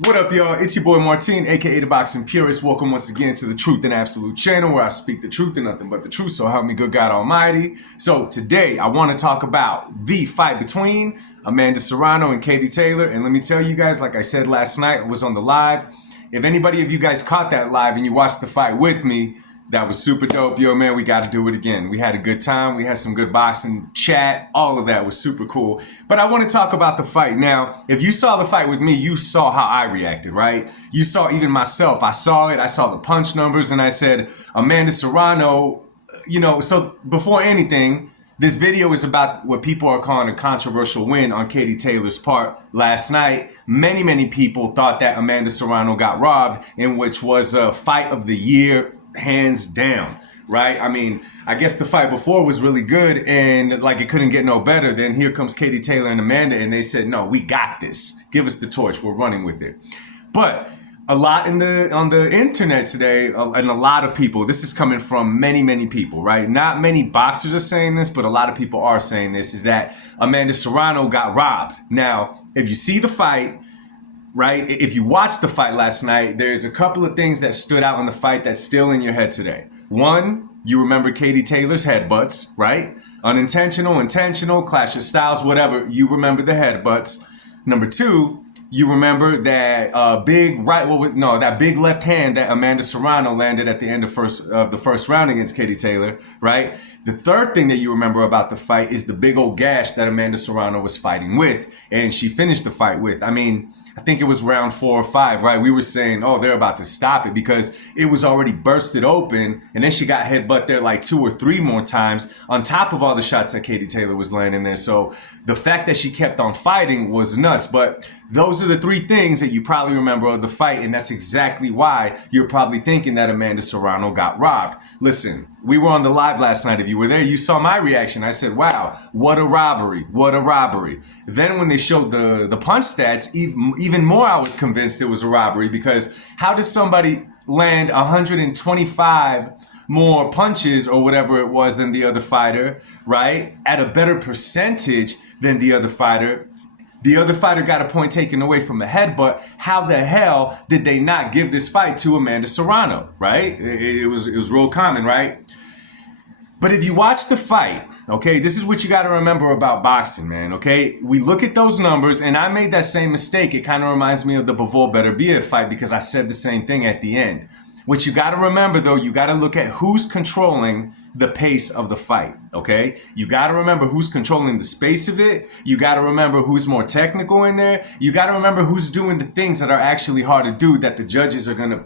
What up, y'all? It's your boy Martin, aka the Boxing Purist. Welcome once again to the Truth and Absolute channel, where I speak the truth and nothing but the truth. So help me good God Almighty. So today I want to talk about the fight between Amanda Serrano and Katie Taylor. And let me tell you guys, like I said last night, I was on the live. If anybody of you guys caught that live and you watched the fight with me, that was super dope. Yo, man, we got to do it again. We had a good time. We had some good boxing chat. All of that was super cool. But I want to talk about the fight. Now, if you saw the fight with me, you saw how I reacted, right? You saw even myself. I saw it. I saw the punch numbers, and I said, Amanda Serrano, so before anything, this video is about what people are calling a controversial win on Katie Taylor's part last night. Many people thought that Amanda Serrano got robbed, in which was a fight of the year, hands down, right? I mean, I guess the fight before was really good and like it couldn't get no better. Then here comes Katie Taylor and Amanda, and they said, no, we got this. Give us the torch. We're running with it. But a lot on the internet today, and a lot of people, this is coming from many people, right? Not many boxers are saying this, but a lot of people are saying this, is that Amanda Serrano got robbed. Now, if you see the fight, right, if you watched the fight last night, there's a couple of things that stood out in the fight that's still in your head today. One, you remember Katie Taylor's headbutts, right? Unintentional, intentional, clash of styles, whatever. You remember the headbutts. Number two, you remember that that big left hand that Amanda Serrano landed at the end of the first round against Katie Taylor, right? The third thing that you remember about the fight is the big old gash that Amanda Serrano was fighting with, and she finished the fight with. I mean, I think it was round 4 or 5, right? We were saying, oh, they're about to stop it because it was already bursted open. And then she got headbutt there like 2 or 3 more times on top of all the shots that Katie Taylor was landing there. So the fact that she kept on fighting was nuts. But those are the 3 things that you probably remember of the fight. And that's exactly why you're probably thinking that Amanda Serrano got robbed. Listen, we were on the live last night. If you were there, you saw my reaction. I said, wow, what a robbery. What a robbery. Then when they showed the punch stats, even more I was convinced it was a robbery, because how does somebody land 125 more punches or whatever it was than the other fighter, right? At a better percentage than the other fighter. The other fighter got a point taken away from the headbutt. How the hell did they not give this fight to Amanda Serrano, right? It was real common, right? But if you watch the fight, okay, this is what you got to remember about boxing, man, okay? We look at those numbers, and I made that same mistake. It kind of reminds me of the Bivol Beterbiev fight because I said the same thing at the end. What you got to remember, though, you got to look at who's controlling the pace of the fight, okay? You got to remember who's controlling the space of it. You got to remember who's more technical in there. You got to remember who's doing the things that are actually hard to do that the judges are going to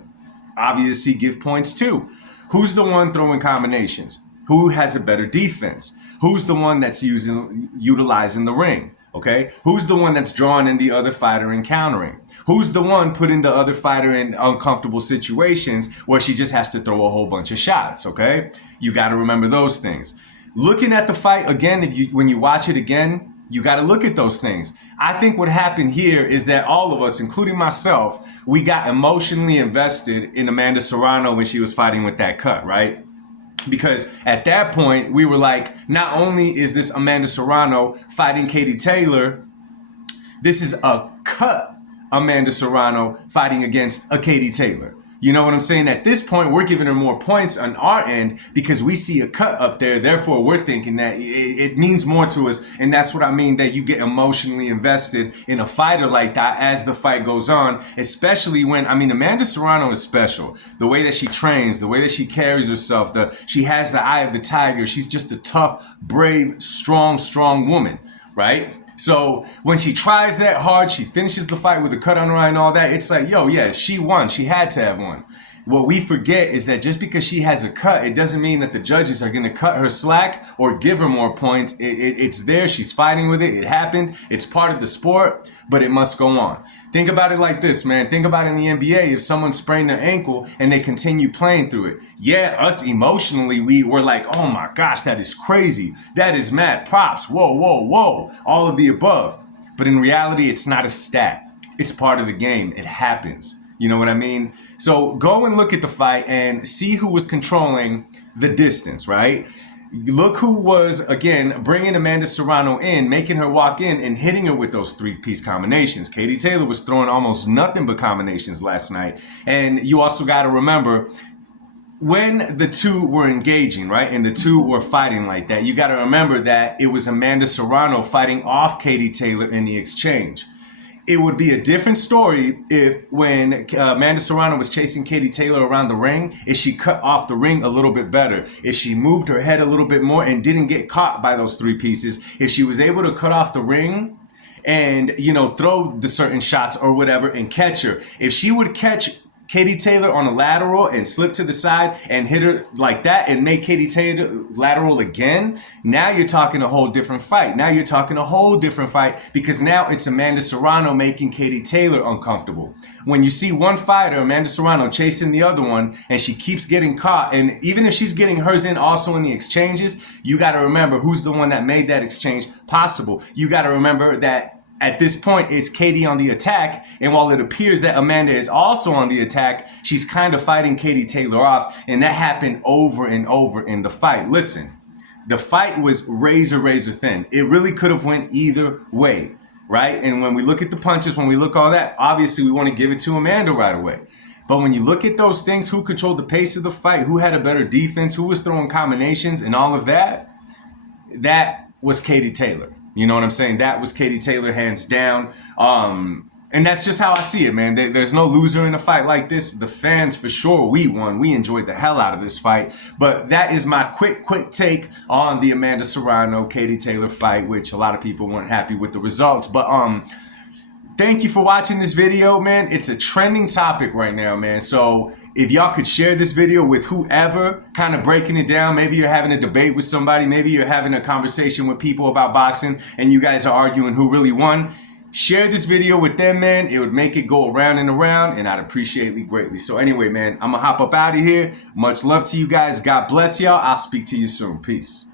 obviously give points to. Who's the one throwing combinations? Who has a better defense? Who's the one that's utilizing the ring? Okay? Who's the one that's drawing in the other fighter and countering? Who's the one putting the other fighter in uncomfortable situations where she just has to throw a whole bunch of shots? Okay? You got to remember those things. Looking at the fight again, when you watch it again, you got to look at those things. I think what happened here is that all of us, including myself, we got emotionally invested in Amanda Serrano when she was fighting with that cut, right? Because at that point, we were like, not only is this Amanda Serrano fighting Katie Taylor, this is a cut Amanda Serrano fighting against a Katie Taylor. You know what I'm saying? At this point, we're giving her more points on our end because we see a cut up there. Therefore, we're thinking that it means more to us. And that's what I mean, that you get emotionally invested in a fighter like that as the fight goes on, especially when, Amanda Serrano is special. The way that she trains, the way that she carries herself, she has the eye of the tiger. She's just a tough, brave, strong woman, right? So when she tries that hard, she finishes the fight with a cut on her eye and all that. It's like, yo, yeah, she won. She had to have won. What we forget is that just because she has a cut, it doesn't mean that the judges are going to cut her slack or give her more points. It's there. She's fighting with it. It happened. It's part of the sport, but it must go on. Think about it like this, man. Think about it in the NBA. If someone sprained their ankle and they continue playing through it. Yeah, us emotionally, we're like, oh my gosh, that is crazy. That is mad props. Whoa. All of the above. But in reality, it's not a stat. It's part of the game. It happens. You know what I mean? So go and look at the fight and see who was controlling the distance, right? Look who was, again, bringing Amanda Serrano in, making her walk in and hitting her with those three-piece combinations. Katie Taylor was throwing almost nothing but combinations last night. And you also got to remember, when the two were engaging, right, and the two were fighting like that, you got to remember that it was Amanda Serrano fighting off Katie Taylor in the exchange. It would be a different story if when Amanda Serrano was chasing Katie Taylor around the ring, if she cut off the ring a little bit better, if she moved her head a little bit more and didn't get caught by those three pieces, if she was able to cut off the ring and, throw the certain shots or whatever and catch her. If she would catch Katie Taylor on a lateral and slip to the side and hit her like that and make Katie Taylor lateral again, now you're talking a whole different fight. Now you're talking a whole different fight because now it's Amanda Serrano making Katie Taylor uncomfortable. When you see one fighter, Amanda Serrano, chasing the other one and she keeps getting caught, and even if she's getting hers in also in the exchanges, you got to remember who's the one that made that exchange possible. You got to remember that at this point, it's Katie on the attack, and while it appears that Amanda is also on the attack, she's kind of fighting Katie Taylor off, and that happened over and over in the fight. Listen, the fight was razor thin. It really could have went either way, right? And when we look at the punches, when we look all that, obviously we want to give it to Amanda right away. But when you look at those things, who controlled the pace of the fight, who had a better defense, who was throwing combinations and all of that, that was Katie Taylor. You know what I'm saying? That was Katie Taylor, hands down. And that's just how I see it, man. There's no loser in a fight like this. The fans, for sure, we won. We enjoyed the hell out of this fight. But that is my quick take on the Amanda Serrano, Katie Taylor fight, which a lot of people weren't happy with the results. But thank you for watching this video, man. It's a trending topic right now, man. So if y'all could share this video with whoever, kind of breaking it down, maybe you're having a debate with somebody, maybe you're having a conversation with people about boxing and you guys are arguing who really won, share this video with them, man. It would make it go around and around, and I'd appreciate it greatly. So anyway, man, I'm gonna hop up out of here. Much love to you guys. God bless y'all. I'll speak to you soon. Peace.